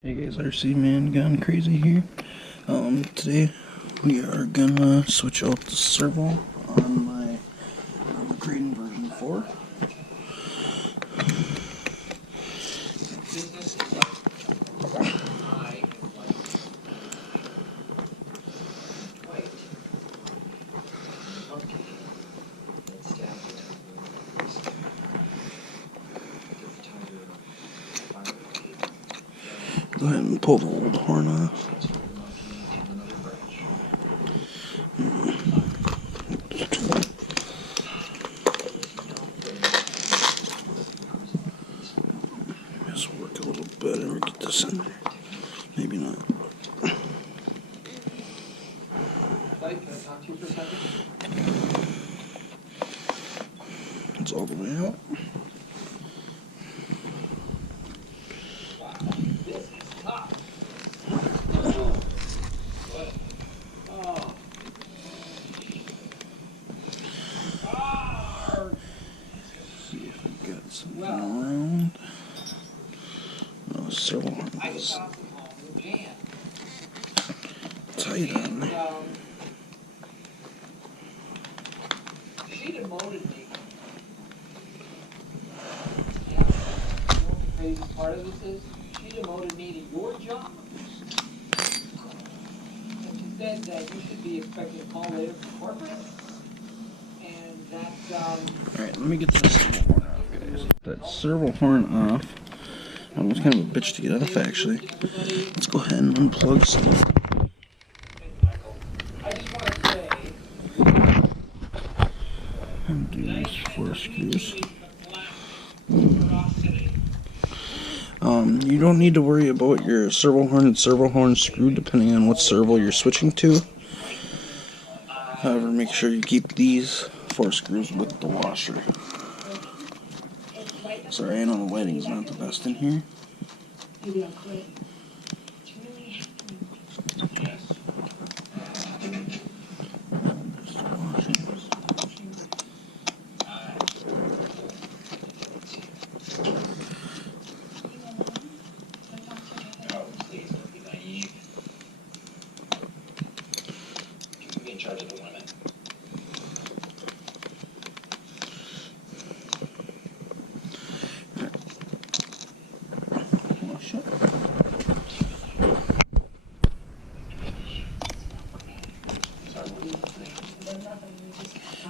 Hey guys, RC man gone crazy here. Today we are gonna switch out the servo on my Kraton version 4. Go ahead and pull the old horn off. This will work a little better. Get this in there. Maybe not. Buddy, can I talk to you for a second? It's all the way out. Wow, this is tough. See if we got something around. Oh, servo horn is tight on there. She demoted me. Yeah. You know what the crazy part of this is? She demoted me to your job. And she said that you should be expecting a call later from corporate. And that, Alright, let me get this servo horn off, guys. That servo horn off. It was kind of a bitch to get off, actually. Let's go ahead and unplug stuff. I just want to say, And do these 4 screws. You don't need to worry about your servo horn and servo horn screw depending on what servo you're switching to. However, make sure you keep these 4 screws with the washer. Sorry, I know the lighting's not the best in here.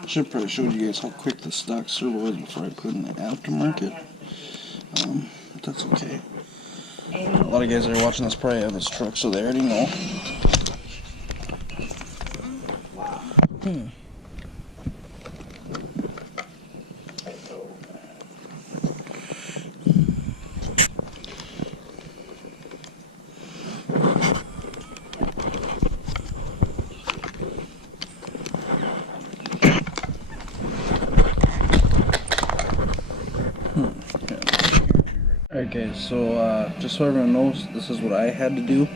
Should have probably showed you guys how quick the stock servo is before I put in the aftermarket. But that's okay. A lot of guys that are watching this probably have this truck, so they already know. Alright guys, so just so everyone knows, this is what I had to do.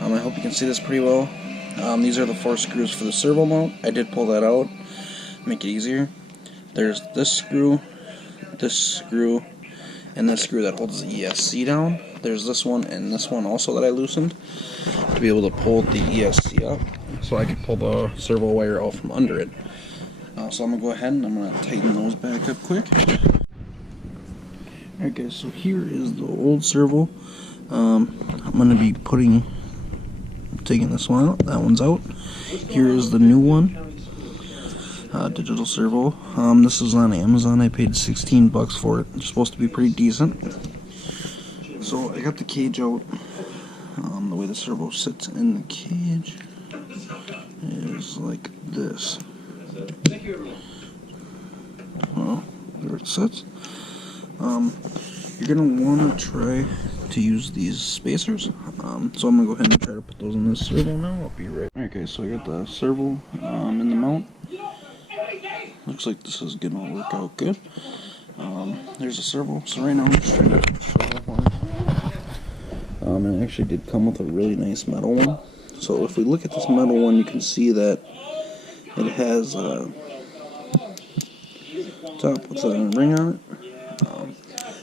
I hope you can see this pretty well. These are the 4 screws for the servo mount. I did pull that out, make it easier. There's this screw, and this screw that holds the ESC down. There's this one and this one also that I loosened to be able to pull the ESC up, so I could pull the servo wire out from under it. So I'm going to go ahead and I'm going to tighten those back up quick. Alright guys, so here is the old servo. I'm going to be taking this one out, that one's out. Here is the new one, digital servo. This is on Amazon. I paid 16 bucks for it. It's supposed to be pretty decent. So I got the cage out. The way the servo sits in the cage is like this. Well, there it sits. You're going to want to try to use these spacers. So I'm going to go ahead and try to put those in this servo now. I'll be right back. Okay, so I got the servo in the mount. Looks like this is going to work out good. There's a servo. So right now I'm just trying to show that one. And it actually did come with a really nice metal one. So if we look at this metal one, you can see that it has a top with a ring on it.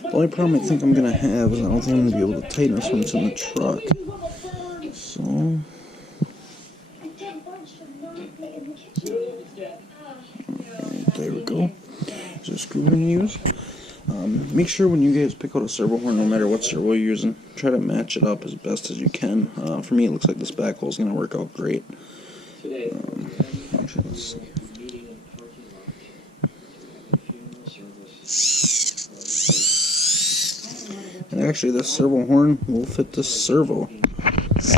The only problem I think I'm gonna have is I don't think I'm gonna be able to tighten this when it's in the truck. So, alright, there we go. There's a screw we're gonna use. Make sure when you guys pick out a servo horn, no matter what servo you're using, try to match it up as best as you can. For me, it looks like this back hole is gonna work out great. Actually, let's see. And actually, this servo horn will fit this servo. I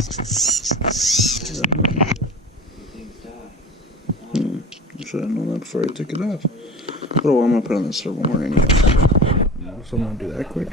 should have known that before I took it off. But oh, I'm going to put on the servo horn anyway. So I'm going to do that quick.